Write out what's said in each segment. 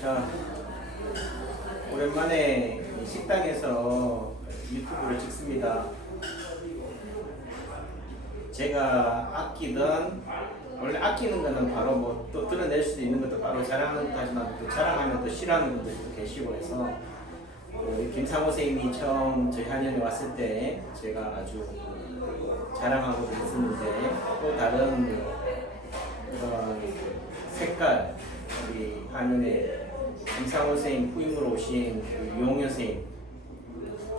자, 오랜만에 식당에서 유튜브를 찍습니다. 제가 아끼던, 원래 아끼는 거는 바로 뭐 또 드러낼 수도 있는 것도 바로 자랑하는 것도 하지만 또 자랑하면 또 싫어하는 분들도 계시고 해서 김상호 선생님이 처음 저희 한연에 왔을 때 제가 아주 자랑하고도 있었는데 또 다른 그런 색깔, 우리 한연에 김상호 선생님 후임으로 오신 유홍현 선생님,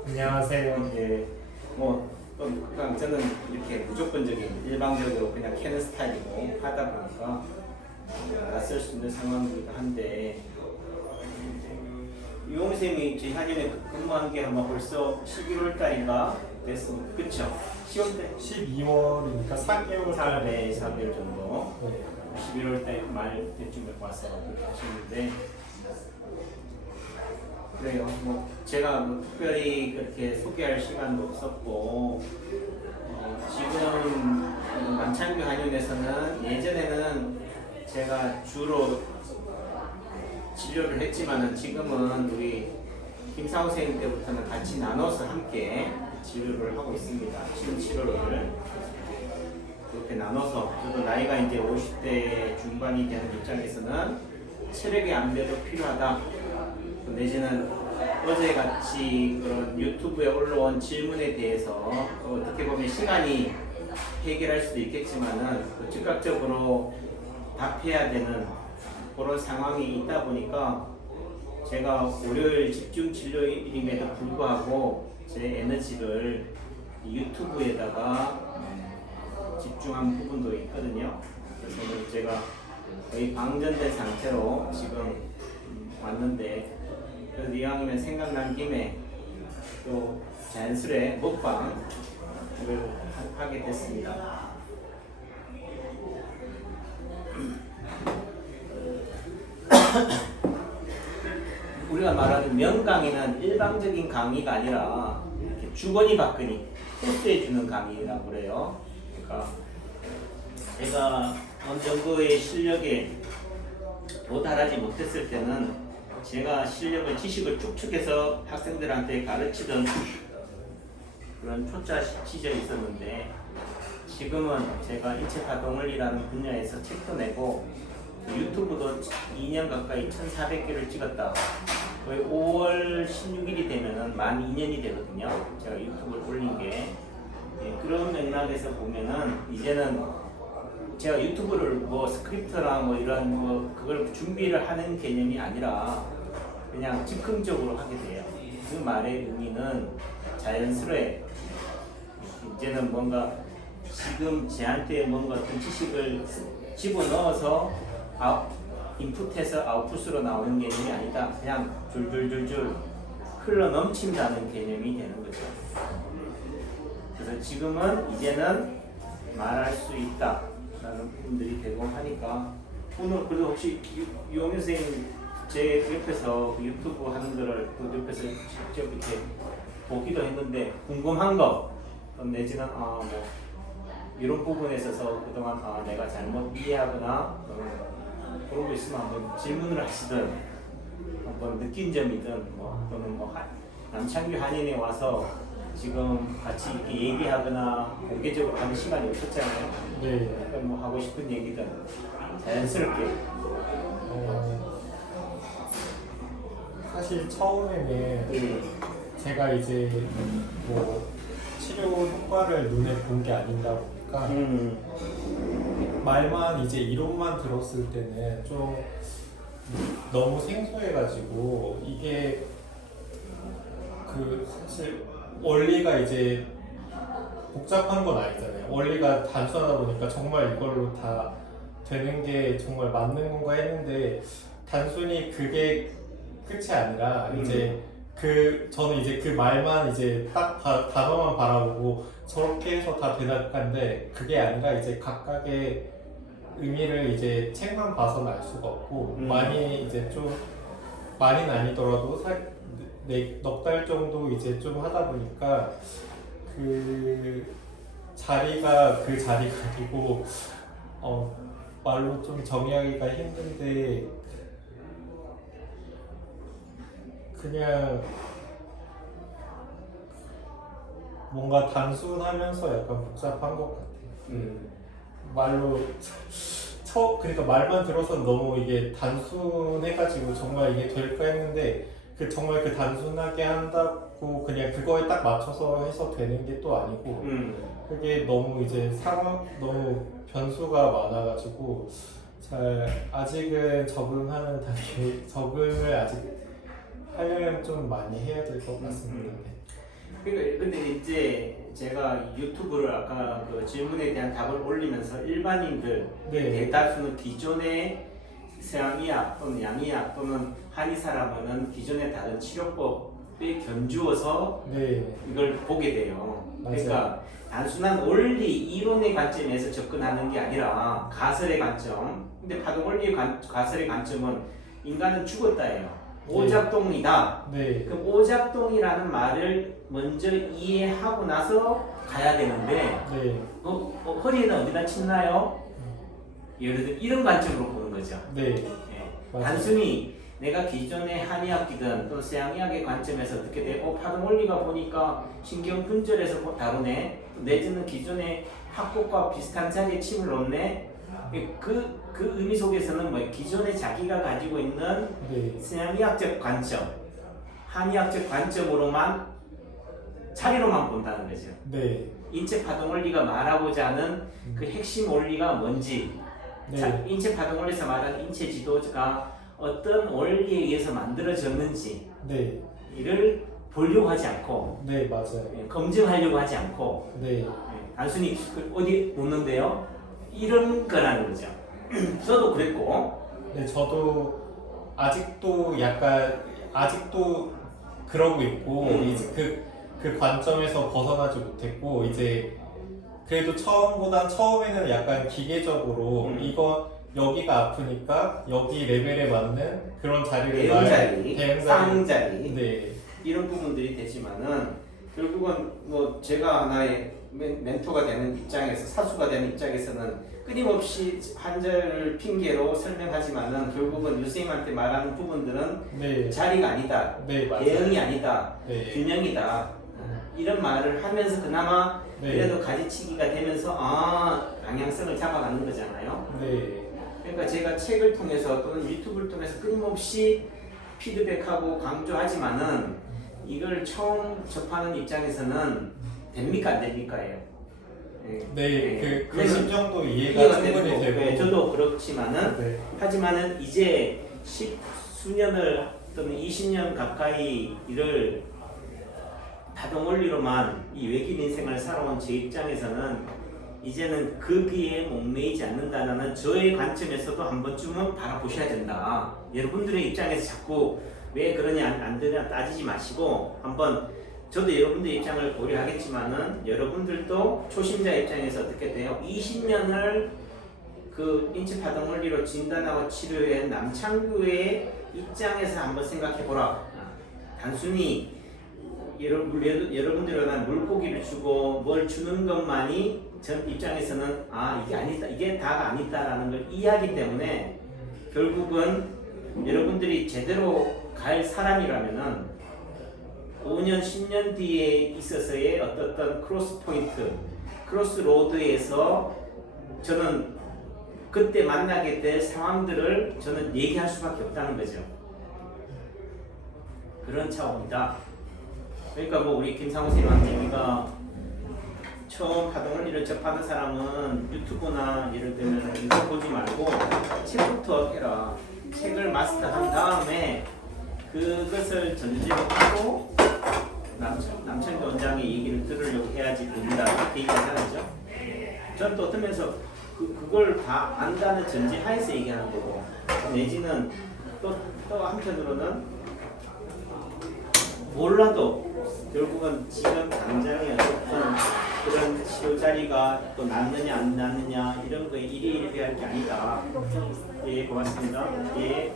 안녕하세요. 예, 뭐 그냥 저는 이렇게 무조건적인 일방적으로 그냥 캐는 스타일이고 하다 보니까 낯설 수 있는 상황이기도 한데, 유홍 선생님이 저희 한연에 근무한 게 아마 벌써 11월 달인가 됐습니다. 그쵸? 10월 달? 12월이니까 4개월 4개월 정도. 네. 11월 달 말 때쯤에 와서 그렇게 하시는데, 그래요. 뭐 제가 뭐 특별히 그렇게 소개할 시간도 없었고, 지금 남창규 한의원에서는 예전에는 제가 주로 진료를 했지만은 지금은 우리 김상호 선생님 때부터는 같이 나눠서 함께 진료를 하고 있습니다. 치료 치료를 그렇게 나눠서, 저도 나이가 이제 50대 중반이 되는 입장에서는 체력의 안배도 필요하다. 내지는 어제 같이 그런 유튜브에 올라온 질문에 대해서 어떻게 보면 시간이 해결할 수도 있겠지만은 즉각적으로 답해야 되는 그런 상황이 있다 보니까 제가 월요일 집중 진료임에도 불구하고 제 에너지를 유튜브에다가 집중한 부분도 있거든요. 그래서 제가 거의 방전된 상태로 지금 왔는데, 그래서 이왕이면 생각난 김에 또 자연스레 먹방을 하게 됐습니다. 우리가 말하는 명강의는 일방적인 강의가 아니라 이렇게 주거니 받거니 흡수해주는 강의라고 그래요. 그러니까 제가 어느 정도의 실력에 도달하지 못했을 때는 제가 실력을, 지식을 축적해서 학생들한테 가르치던 그런 초짜 시절이 있었는데, 지금은 제가 인체가동을이라는 분야에서 책도 내고 유튜브도 2년 가까이 1,400개를 찍었다. 거의 5월 16일이 되면은 만 2년이 되거든요. 제가 유튜브를 올린 게. 예, 그런 맥락에서 보면은 이제는 제가 유튜브를 뭐 스크립트나 뭐 이런 뭐 그걸 준비를 하는 개념이 아니라 그냥 즉흥적으로 하게 돼요. 그 말의 의미는 자연스레 이제는 뭔가 지금 제한테 뭔가 어떤 지식을 집어넣어서 인풋해서 아웃풋으로 나오는 개념이 아니다. 그냥 줄줄줄줄 흘러 넘친다는 개념이 되는 거죠. 그래서 지금은 이제는 말할 수 있다 라는 부분들이 되고 하니까, 오늘 그래도 혹시 유홍현 선생님 제 옆에서 유튜브 하는 거를 그 옆에서 직접 이렇게 보기도 했는데 궁금한 거, 내지는 뭐 이런 부분에 있어서 그동안 내가 잘못 이해하거나 그런 거 있으면 한번 질문을 하시든, 한번 느낀 점이든 또는 남창규 한인에 와서 지금 같이 이렇게 얘기하거나 공개적으로 하는 시간이 없었잖아요. 네. 그러니까 하고 싶은 얘기든 자연스럽게. 사실 처음에는 제가 이제 뭐 치료 효과를 눈에 본 게 아니다 보니까 말만 이제 이론만 들었을 때는 좀 너무 생소해가지고, 이게 그 사실 원리가 이제 복잡한 건 아니잖아요. 원리가 단순하다 보니까 정말 이걸로 다 되는 게 정말 맞는 건가 했는데, 단순히 그게 끝이 아니라 이제 저는 이제 그 말만 이제 딱 단어만 바라보고 저렇게 해서 다 대답한데, 그게 아니라 이제 각각의 의미를 이제 책만 봐서는 알 수가 없고, 많이 이제 좀 많이는 아니더라도 넉 달 정도 이제 좀 하다 보니까 그 자리가 아니고 말로 좀 정의하기가 힘든데, 그냥 뭔가 단순하면서 약간 복잡한 것 같아요. 말로 그러니까 말만 들어서는 너무 이게 단순해가지고 정말 이게 될까 했는데 정말 그 단순하게 한다고 그냥 그거에 딱 맞춰서 해서 되는 게 또 아니고 그게 너무 이제 상황 너무 변수가 많아가지고 잘 아직은 적응하는 단계 적응을 아직 하려면 좀 많이 해야 될 것 같습니다. 그러니까 근데 이제 제가 유튜브를 아까 그 질문에 대한 답을 올리면서 일반인들 네. 대다수는 기존의 서양의학 또는 양의학 또는 한의사라면은 기존의 다른 치료법에 견주어서 네. 이걸 보게 돼요. 맞아요. 그러니까 단순한 원리 이론의 관점에서 접근하는 게 아니라 가설의 관점. 근데 파동 원리의 가설의 관점은 인간은 죽었다예요. 오작동이다. 네. 그럼 오작동이라는 말을 먼저 이해하고 나서 가야 되는데 네. 허리에는 어디다 쳤나요? 예를 들어 이런 관점으로 보는 거죠. 네. 예. 맞아요. 단순히 내가 기존의 한의학이든 또 서양의학의 관점에서 어떻게 돼? 파동 원리가 보니까 신경 분절에서 다루네. 내지는 기존의 학국과 비슷한 자리에 침을 놓네. 그 의미 속에서는 뭐 기존에 자기가 가지고 있는 네. 서양의학적 관점, 한의학적 관점으로만 자리로만 본다는 거죠. 네. 인체 파동 원리가 말하고자 하는 그 핵심 원리가 뭔지, 네. 인체 파동 원리에서 말하는 인체 지도가 어떤 원리에 의해서 만들어졌는지 네. 이를 보려고 하지 않고 네, 맞아요. 검증하려고 하지 않고 네. 단순히 어디 놓는데요? 이런 거라는 거죠. 저도 그랬고. 네, 저도 아직도 약간 아직도 그러고 있고 이제 그 관점에서 벗어나지 못했고 이제 그래도 처음에는 약간 기계적으로 이거 여기가 아프니까 여기 레벨에 맞는 그런 자리를 대응 자리, 네. 이런 부분들이 되지만은 결국은 뭐 제가 하나의 멘토가 되는 입장에서 사수가 되는 입장에서는 끊임없이 환자를 핑계로 설명하지만은 결국은 유선생님한테 말하는 부분들은 네. 자리가 아니다, 네, 맞아요. 대응이 아니다, 네. 균형이다 이런 말을 하면서 그나마 네. 그래도 가지치기가 되면서 방향성을 잡아가는 거잖아요. 네. 그러니까 제가 책을 통해서 또는 유튜브를 통해서 끊임없이 피드백하고 강조하지만은 이걸 처음 접하는 입장에서는 됩니까 안 됩니까예요. 네, 그 심정도 이해가 충분히 되고. 네, 저도 그렇지만은 네. 하지만은 이제 수년을 또는 20년 가까이 이를 파동 원리로만 이 외길 인생을 살아온 제 입장에서는 이제는 거기에 목매이지 않는다는 저의 관점에서도 한 번쯤은 바라보셔야 된다. 여러분들의 입장에서 자꾸 왜 그러냐 안 되냐 따지지 마시고 한번 저도 여러분들의 입장을 고려하겠지만은 여러분들도 초심자 입장에서 어떻게 돼요? 20년을 그 인체 파동 원리로 진단하고 치료한 남창규의 입장에서 한번 생각해 보라. 단순히 여러분들이 원하는 물고기를 주고 뭘 주는 것만이 전 입장에서는 이게 아니다, 이게 다가 아니다라는 걸 이해하기 때문에 결국은 여러분들이 제대로 갈 사람이라면은 5년, 10년 뒤에 있어서의 어떤 크로스 포인트, 크로스 로드에서 저는 그때 만나게 될 상황들을 저는 얘기할 수밖에 없다는 거죠. 그런 차원이다. 그러니까 뭐 우리 김상우 선생님한테 우리가 처음 파동 원리를 접하는 사람은 유튜브나 예를 들면 이거 보지 말고 책부터 해라. 책을 마스터한 다음에 그것을 전제로 하고 남창규 원장의 얘기를 들으려고 해야지 됩니다. 이렇게 얘기하잖아요. 저는 또 어떠면서 그걸 다 안다는 전제하에서 얘기하는 거고 내지는 또 한편으로는 몰라도 결국은 지금 당장에 어떤 그런 치료 자리가 또 낫느냐 안 낫느냐 이런 거에 일희일비할 게 아니다. 예, 고맙습니다. 예.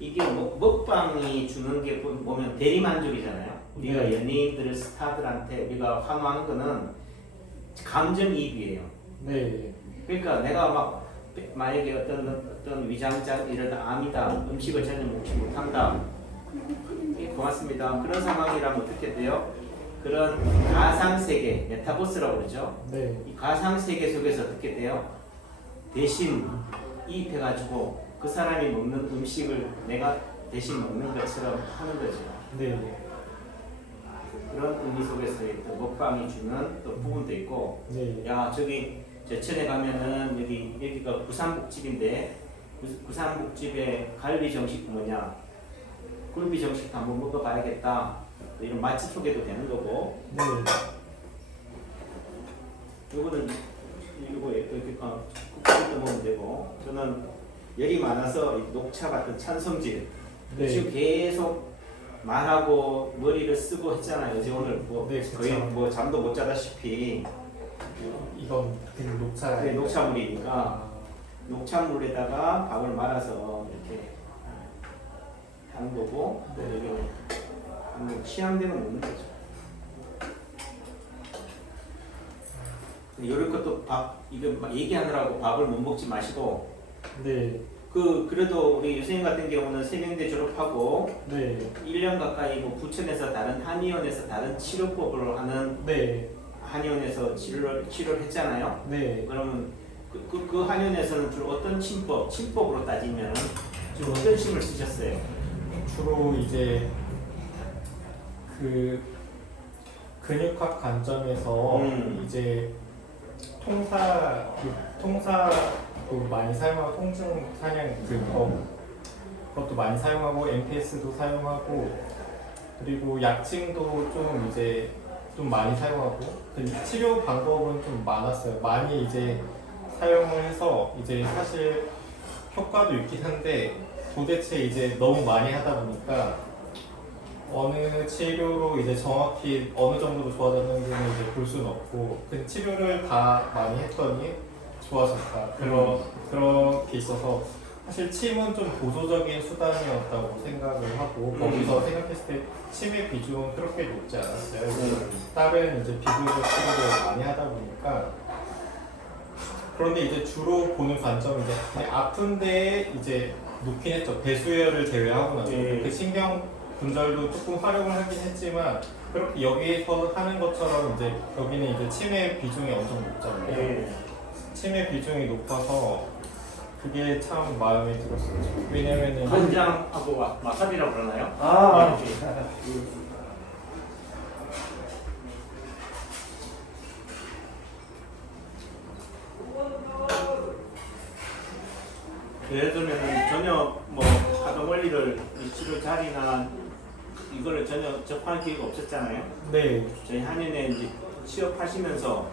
이게 먹방이 주는 게 보면 대리만족이잖아요. 우리가 연예인들, 스타들한테 우리가 환호하는 거는 감정이입이에요. 네. 그러니까 내가 막 만약에 어떤 위장장 이러다 암이다, 음식을 전혀 먹지 못한다, 예, 고맙습니다. 그런 상황이라면 어떻게 돼요? 그런 가상 세계, 메타버스라고 그러죠. 네. 이 가상 세계 속에서 어떻게 돼요? 대신 이입해가지고 그 사람이 먹는 음식을 내가 대신 먹는 것처럼 하는 거죠. 네. 그런 의미 속에서의 또 먹방이 주는 또 부분도 있고, 네. 야 저기 제천에 가면은 여기가 부산국집인데 부산국집에 갈비 정식 뭐냐, 굴비 정식 한번 먹어봐야겠다. 이런 맛집 소개도 되는 거고. 네. 이거는 이거 이렇게 국밥도 먹으면 되고. 저는 열이 많아서 이 녹차 같은 찬성질 네. 지금 계속 말하고 머리를 쓰고 했잖아요. 어제 오늘 뭐 네, 거의 그쵸. 뭐 잠도 못 자다시피. 이건 그냥 녹차. 네, 녹차물이니까 아, 녹차물에다가 밥을 말아서 이렇게 하는 거고, 네. 여기는 취향대로 먹는 거죠. 이럴 것도 이거 막 얘기하느라고 밥을 못 먹지 마시고, 네. 그래도 우리 유생님 같은 경우는 세명대 졸업하고 네. 1년 가까이 뭐 부천에서 다른 한의원에서 다른 치료법을 하는 네. 한의원에서 치료를 했잖아요. 네. 그러면 그 한의원에서는 주로 어떤 침법으로 따지면 주로 어떤 침을 쓰셨어요? 주로 이제 그 근육학 관점에서 이제 통사도 많이 사용하고 통증 사냥 그것도 많이 사용하고 MPS도 사용하고 그리고 약침도 좀 이제 좀 많이 사용하고 그 치료 방법은 좀 많았어요. 많이 이제 사용을 해서 이제 사실 효과도 있긴 한데 도대체 이제 너무 많이 하다 보니까 어느 치료로 이제 정확히 어느 정도로 좋아졌는지는 이제 볼 수는 없고 그 치료를 다 많이 했더니 좋아졌다. 그렇게 있어서 사실 침은 좀 보조적인 수단이었다고 생각을 하고 거기서 생각했을 때 침의 비중은 그렇게 높지 않았어요. 다른 이제 비교적 치료를 많이 하다 보니까 그런데 이제 주로 보는 관점은 이제 그냥 아픈 데에 이제 놓긴 했죠. 배수혈을 제외하고 나서 그 신경 분절도 조금 활용을 하긴 했지만 그렇게 여기에서 하는 것처럼 이제 여기는 이제 침의 비중이 엄청 높잖아요. 침의 비중이 높아서 그게 참 마음에 들었었죠. 왜냐면은 간장하고 와사비라고 그러나요? 아, 예를 들면 전혀 뭐 하던 원리를 이 치료 자리나 이거를 전혀 접할 기회가 없었잖아요. 네, 저희 한인에 이제 취업하시면서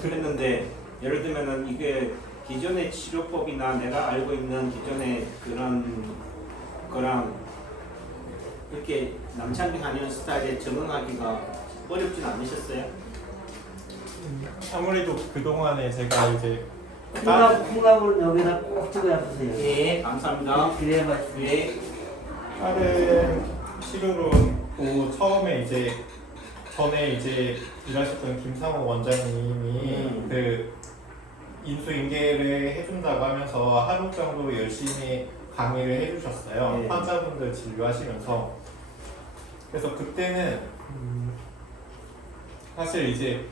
그랬는데 예를 들면은 이게 기존의 치료법이나 내가 알고 있는 기존의 그런 거랑 이렇게 남창기 한인 스타일에 적응하기가 어렵진 않으셨어요? 아무래도 그 동안에 제가 이제 콩나물 여기다 꼭 찍어야 드세요. 예, 감사합니다. 그래야 맛있어요. 예. 다른 치료로 처음에 이제 전에 이제 일하셨던 김상호 원장님이 그 인수인계를 해준다고 하면서 하루 정도 열심히 강의를 해주셨어요. 네. 환자분들 진료하시면서. 그래서 그때는 사실 이제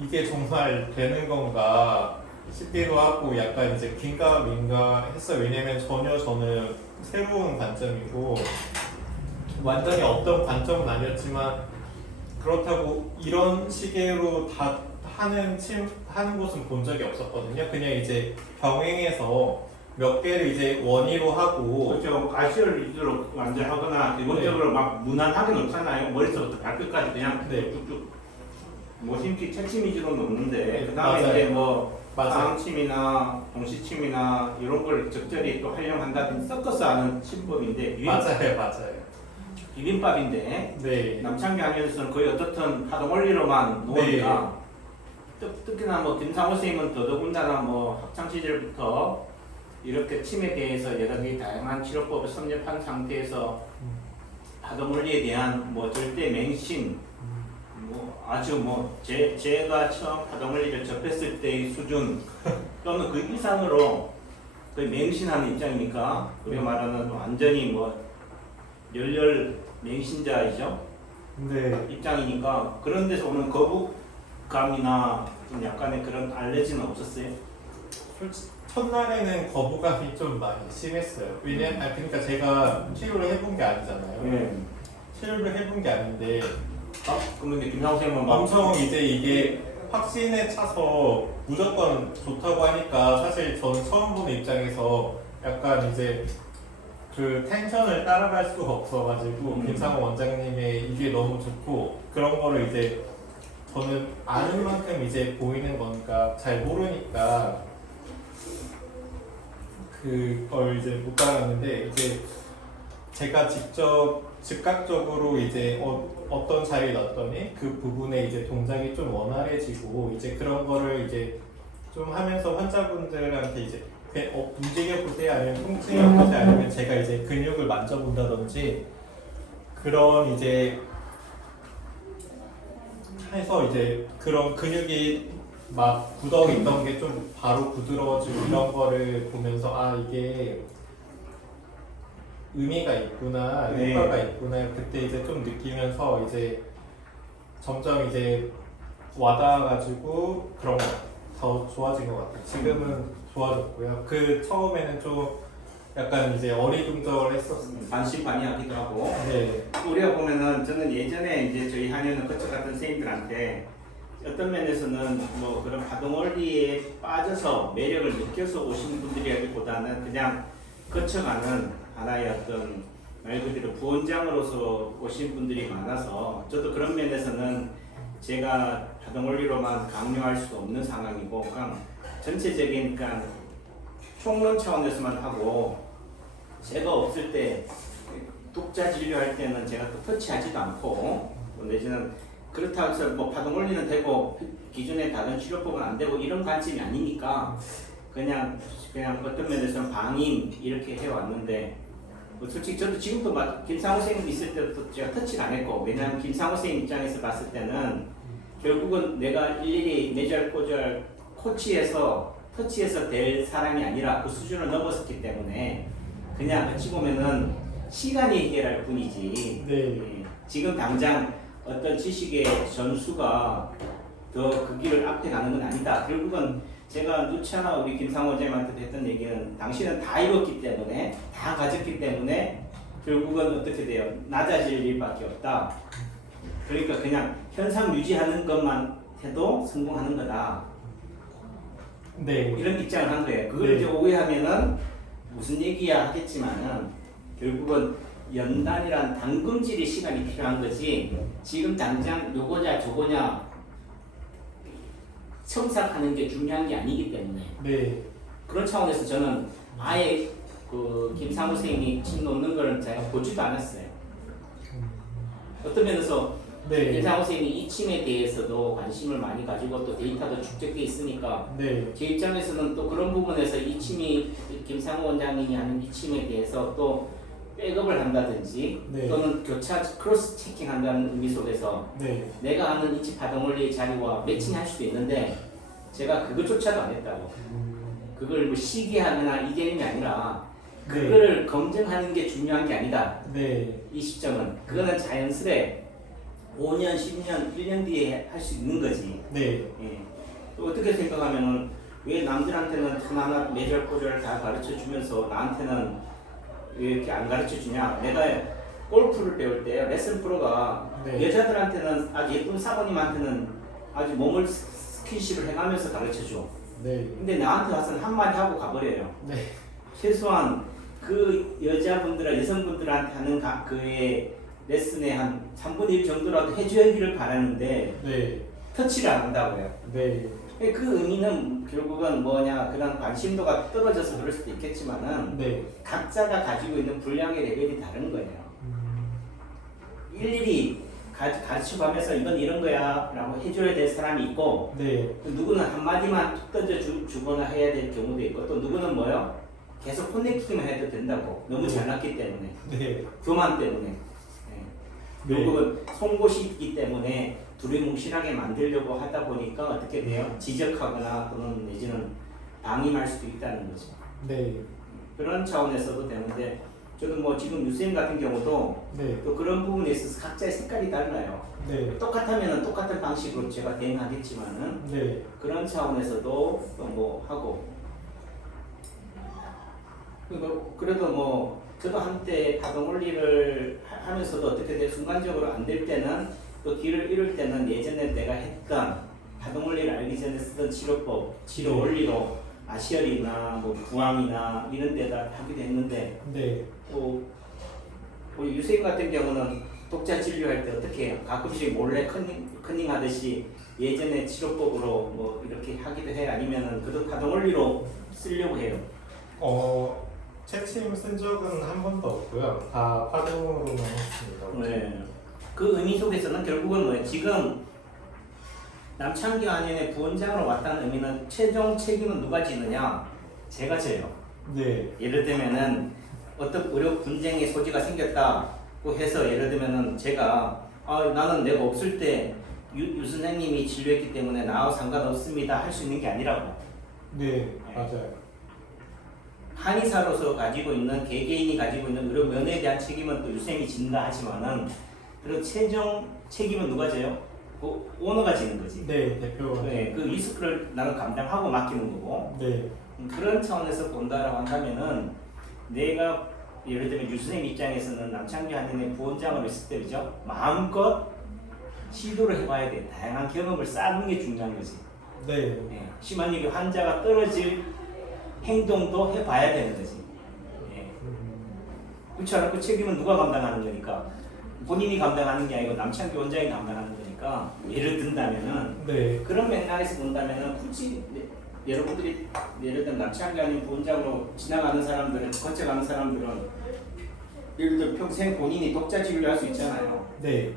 이게 정말 되는 건가 싶기도 하고 약간 이제 긴가 민가 했어요. 왜냐면 전혀 저는 새로운 관점이고 완전히 없던 관점은 아니었지만 그렇다고 이런 시계로 다 하는 곳은 본 적이 없었거든요. 그냥 이제 병행해서 몇 개를 이제 원위로 하고 그렇죠. 가시를 위주로 완전 하거나 기본적으로 막 무난하게 놓잖아요. 머리서부터 발끝까지 그냥 네. 쭉쭉 모심기 책심 위주로 놓는데 네, 그 다음에 맞아요. 이제 뭐 맞아요. 상침이나 동시침이나 이런 걸 적절히 또 활용한다든지 섞어서 하는 침법인데 맞아요. 비빔밥인데 네. 남창기 하면서는 거의 어떻든 하던 원리로만 놓으니까 특히나 뭐 김상호 선생님은 더더군다나 뭐 학창 시절부터 이렇게 침에 대해서 여러 개 다양한 치료법을 섭렵한 상태에서 하던 원리에 대한 뭐 절대 맹신 뭐 아주 제가 처음 파동원리를 접했을 때의 수준 또는 그 이상으로 거의 맹신하는 입장이니까 우리가 말하는 완전히 열렬 맹신자이죠. 네. 입장이니까 그런 데서 오는 거부감이나 좀 약간의 그런 알레르기는 없었어요? 솔직히 첫날에는 거부감이 좀 많이 심했어요. 그러니까 제가 치료를 해본 게 아니잖아요. 네. 치료를 해본 게 아닌데 그런데 김상우 선생님은 엄청 이제 이게 확신에 차서 무조건 좋다고 하니까 사실 저는 처음 보는 입장에서 약간 이제 그 텐션을 따라갈 수가 없어가지고 김상우 원장님의 이게 너무 좋고 그런 거를 이제 저는 아는 만큼 이제 보이는 거니까 잘 모르니까 그걸 이제 못 따랐는데 이제 제가 직접 즉각적으로 이제 어떤 자리에 놨더니 그 부분에 이제 동작이 좀 원활해지고 이제 그런 거를 이제 좀 하면서 환자분들한테 이제 움직여 보세요 아니면 통증이 없으세요 아니면 제가 이제 근육을 만져본다든지 그런 이제 해서 이제 그런 근육이 막 굳어 있던 게 좀 바로 부드러워지고 이런 거를 보면서 아 이게 의미가 있구나, 네. 효과가 있구나 그때 이제 좀 느끼면서 이제 점점 이제 와닿아가지고 그런 거 더 좋아진 것 같아요. 지금은 좋아졌고요. 그 처음에는 좀 약간 이제 어리둥절 했었어요. 반신반의하기도 하고 네, 우리가 보면은 저는 예전에 이제 저희 한의원 거쳐 갔던 선생님들한테 어떤 면에서는 그런 파동원리에 빠져서 매력을 느껴서 오신 분들이라기보다는 그냥 거쳐가는 하나의 어떤 말 그대로 부원장으로서 오신 분들이 많아서 저도 그런 면에서는 제가 파동원리로만 강요할 수도 없는 상황이고 그냥 전체적인 그러니까 총론 차원에서만 하고 제가 없을 때 독자 진료할 때는 제가 또 터치하지도 않고 내지는 그렇다고 해서 파동원리는 되고 기존의 다른 치료법은 안 되고 이런 관점이 아니니까 그냥 어떤 면에서는 방임 이렇게 해왔는데 솔직히 저도 지금도 김상우 선생님 있을 때부터 제가 터치를 안 했고 왜냐하면 김상우 선생님 입장에서 봤을 때는 결국은 내가 일일이 내절꼬절 터치해서 될 사람이 아니라 그 수준을 넘었었기 때문에 그냥 어찌 보면은 시간이 해결할 뿐이지 네. 지금 당장 어떤 지식의 전수가 더 그 길을 앞에 가는 건 아니다. 결국은 제가 누차나 우리 김상호 원장님한테 했던 얘기는 당신은 다 이뤘기 때문에 다 가졌기 때문에 결국은 어떻게 돼요? 낮아질 일밖에 없다. 그러니까 그냥 현상 유지하는 것만 해도 성공하는 거다. 네. 이런 입장을 한 거예요. 그걸 네. 이제 오해하면은 무슨 얘기야 하겠지만은 결국은 연단이란 담금질의 시간이 필요한 거지 지금 당장 요거냐 저거냐 첨삭하는 게 중요한 게 아니기 때문에 네. 그런 차원에서 저는 아예 그 김상우 선생님이 침 놓는 거는 제가 보지도 않았어요. 어떤 면에서 네. 김상우 선생님이 이 침에 대해서도 관심을 많이 가지고 또 데이터도 축적돼 있으니까 네. 제 입장에서는 또 그런 부분에서 이 침이 김상우 원장님이 하는 이 침에 대해서 또 백업을 한다든지 네. 또는 교차 크로스 체킹 한다는 의미 속에서 네. 내가 아는 이치 파동원리의 자리와 매칭할 수도 있는데 제가 그것조차도 안 했다고. 그걸 시기하거나 이 개념이 아니라 그거를 검증하는 게 중요한 게 아니다. 네. 이 시점은 그거는 자연스레 5년, 10년, 1년 뒤에 할 수 있는 거지. 네. 예. 또 어떻게 생각하면은 왜 남들한테는 하나하나 매절꼬절 다 가르쳐 주면서 나한테는 왜 이렇게 안 가르쳐 주냐? 내가 골프를 배울 때 레슨 프로가 네. 여자들한테는 아주 예쁜 사모님한테는 아주 몸을 스킨십을 해가면서 가르쳐 줘. 네. 근데 나한테 와서는 한마디 하고 가버려요. 네. 최소한 그 여성분들한테 하는 그의 레슨의 한 3분의 1 정도라도 해줘야기를 바라는데 네. 터치를 안 한다고요. 네. 그 의미는 결국은 뭐냐 그런 관심도가 떨어져서 그럴 수도 있겠지만은 네. 각자가 가지고 있는 분량의 레벨이 다른 거예요. 일일이 가르쳐가면서 이건 이런 거야 라고 해줘야 될 사람이 있고 네. 또 누구는 한마디만 툭 던져주거나 해야 될 경우도 있고 또 누구는 뭐요? 계속 혼내키기만 해도 된다고 너무 잘났기 때문에 네. 교만 때문에 네. 결국은 송곳이 있기 때문에 두리뭉실하게 만들려고 하다 보니까 어떻게 돼요? 지적하거나 또는 내지는 방임할 수도 있다는 거죠. 네. 그런 차원에서도 되는데 저는 뭐 지금 유쌤 같은 경우도 네. 또 그런 부분에 있어서 각자의 색깔이 달라요. 네. 똑같으면 똑같은 방식으로 제가 대응하겠지만은 네. 그런 차원에서도 또 뭐 하고 그래도 뭐 저도 한때 파동 원리를 하면서도 어떻게 돼 순간적으로 안 될 때는 또 길을 잃을 때는 예전에 내가 했던 파동 원리를 알기 전에 쓰던 치료법, 치료 원리로 아시얼이나 뭐 부항이나 이런 데다 하기도 했는데 네. 또 우리 유세인 같은 경우는 독자 진료할 때 어떻게 해요? 가끔씩 몰래 컨닝 하듯이 예전에 치료법으로 뭐 이렇게 하기도 해 아니면은 그도 파동 원리로 쓰려고 해요. 채침 쓴 적은 한 번도 없고요. 다 파동으로만 했습니다. 네. 그 의미 속에서는 결국은 뭐예요? 지금 남창기 한의원의 부원장으로 왔다는 의미는 최종 책임은 누가 지느냐? 제가 져요. 네. 예를 들면은 어떤 의료 분쟁의 소지가 생겼다고 해서 예를 들면은 제가 나는 내가 없을 때 유 선생님이 진료했기 때문에 나와 상관없습니다 할 수 있는 게 아니라고. 네. 맞아요. 한의사로서 가지고 있는 개개인이 가지고 있는 의료 면에 대한 책임은 또 유쌤이 진다 하지만은 그리고 최종 책임은 누가 져요? 그 오너가 지는 거지. 네. 대표. 네, 그 리스크를 나는 감당하고 맡기는 거고. 네. 그런 차원에서 본다라고 한다면은 내가 예를 들면 유선생 입장에서는 남창기 한의원의 부원장으로 있을 때죠 마음껏 시도를 해봐야 돼. 다양한 경험을 쌓는 게 중요한 거지. 네. 네, 심한 얘기 환자가 떨어질 행동도 해봐야 되는 거지. 네. 그렇지 않아? 그 책임은 누가 감당하는 거니까 본인이 감당하는 게 아니고 남창기 원장이 감당하는 거니까 예를 든다면은 네. 그런 맥락에서 본다면은 굳이 여러분들이 예를 들면 남창기 아닌 부원장으로 지나가는 사람들은 거쳐가는 사람들은 예를 들어 평생 본인이 독자 진료할 수 있잖아요. 네.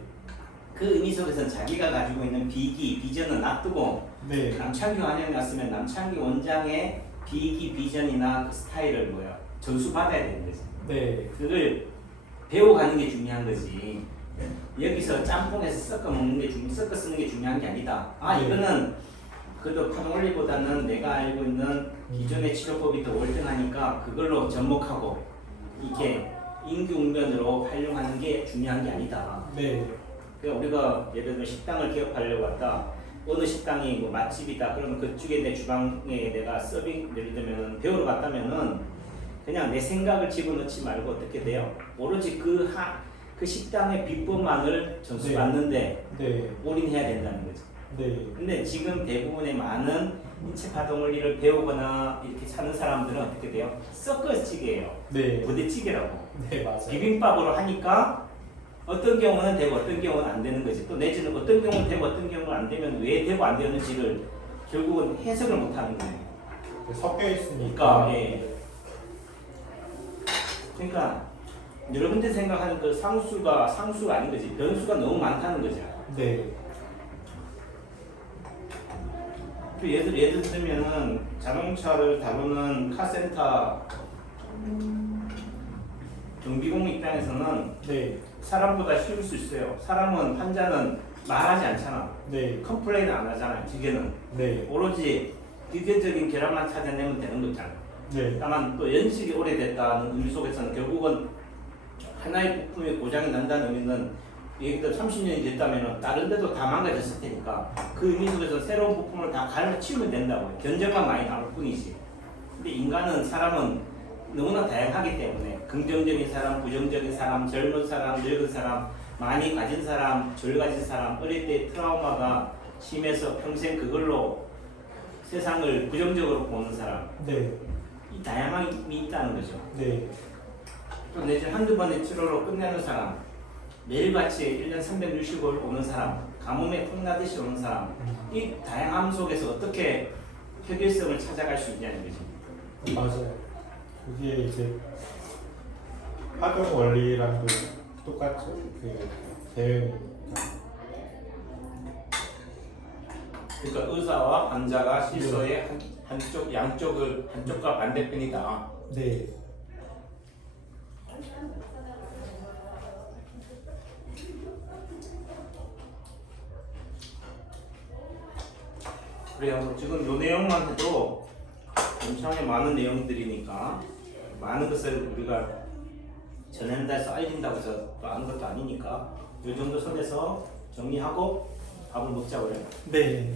그 의미 속에서는 자기가 가지고 있는 비전은 놔두고 네. 남창기 한의원에 왔으면 남창기 원장의 비전이나 그 스타일을 전수 받아야 되는 거지. 네. 그걸 배워가는 게 중요한 거지. 여기서 짬뽕해서 섞어 쓰는 게 중요한 게 아니다. 네. 이거는 그래도 파동원리보다는 내가 알고 있는 기존의 치료법이 더 월등하니까 그걸로 접목하고 이렇게 임기응변으로 활용하는 게 중요한 게 아니다. 네. 그러니까 우리가 예를 들어 식당을 개업하려고 했다. 어느 식당이 뭐 맛집이다. 그러면 그쪽에 내 주방에 내가 서빙 예를 들면 배우러 갔다면은 그냥 내 생각을 집어넣지 말고 어떻게 돼요? 오로지 그 식당의 비법만을 전수받는데 네. 올인해야 된다는 거죠. 네. 근데 지금 대부분의 많은 인체 파동 원리를 배우거나 이렇게 사는 사람들은 어떻게 돼요? 섞어찌개예요. 네. 부대찌개라고. 네. 맞아요. 비빔밥으로 하니까 어떤 경우는 되고 어떤 경우는 안 되는 거지. 또 내지는 어떤 경우는 되고 어떤 경우는 안 되면 왜 되고 안 되는지를 결국은 해석을 못 하는 거예요. 섞여 있으니까. 그러니까 여러분들이 생각하는 그 상수가 아닌 거지. 변수가 너무 많다는 거죠. 네. 그 예를 들면은 자동차를 다루는 카센터 정비공 입장에서는 네. 사람보다 쉬울 수 있어요. 사람은 환자는 말하지 않잖아. 네. 컴플레인을 안 하잖아요. 기계는 네. 오로지 기계적인 결함만 찾아내면 되는 거잖아. 네. 다만 또 연식이 오래됐다는 의미 속에서는 결국은 하나의 부품이 고장이 난다는 의미는 예를 들어 30년이 됐다면 다른 데도 다 망가졌을 테니까 그 의미 속에서 새로운 부품을 다 갈아치우면 된다고요. 견적만 많이 나올 뿐이지. 근데 인간은 사람은 너무나 다양하기 때문에 긍정적인 사람, 부정적인 사람, 젊은 사람, 늙은 사람, 많이 가진 사람, 덜 가진 사람, 어릴 때 트라우마가 심해서 평생 그걸로 세상을 부정적으로 보는 사람, 네. 이 다양함이 있다는 거죠. 네. 또 내지 한두 번의 치료로 끝내는 사람, 매일같이 1년 365일 오는 사람, 가뭄에 콩나듯이 오는 사람, 이 다양함 속에서 어떻게 해결성을 찾아갈 수 있냐는 거죠. 맞아요. 그게 이제 파동 원리랑도 똑같죠. 그 대응이니까. 그러니까 의사와 환자가 실소의 한쪽과 반대편이다. 네. 그래요. 지금 요 내용만 해도 엄청나게 많은 내용들이니까 많은 것을 우리가 전해낸다 알린다고 해서 또 아는 것도 아니니까 이 정도 선에서 정리하고 밥을 먹자고요. 네.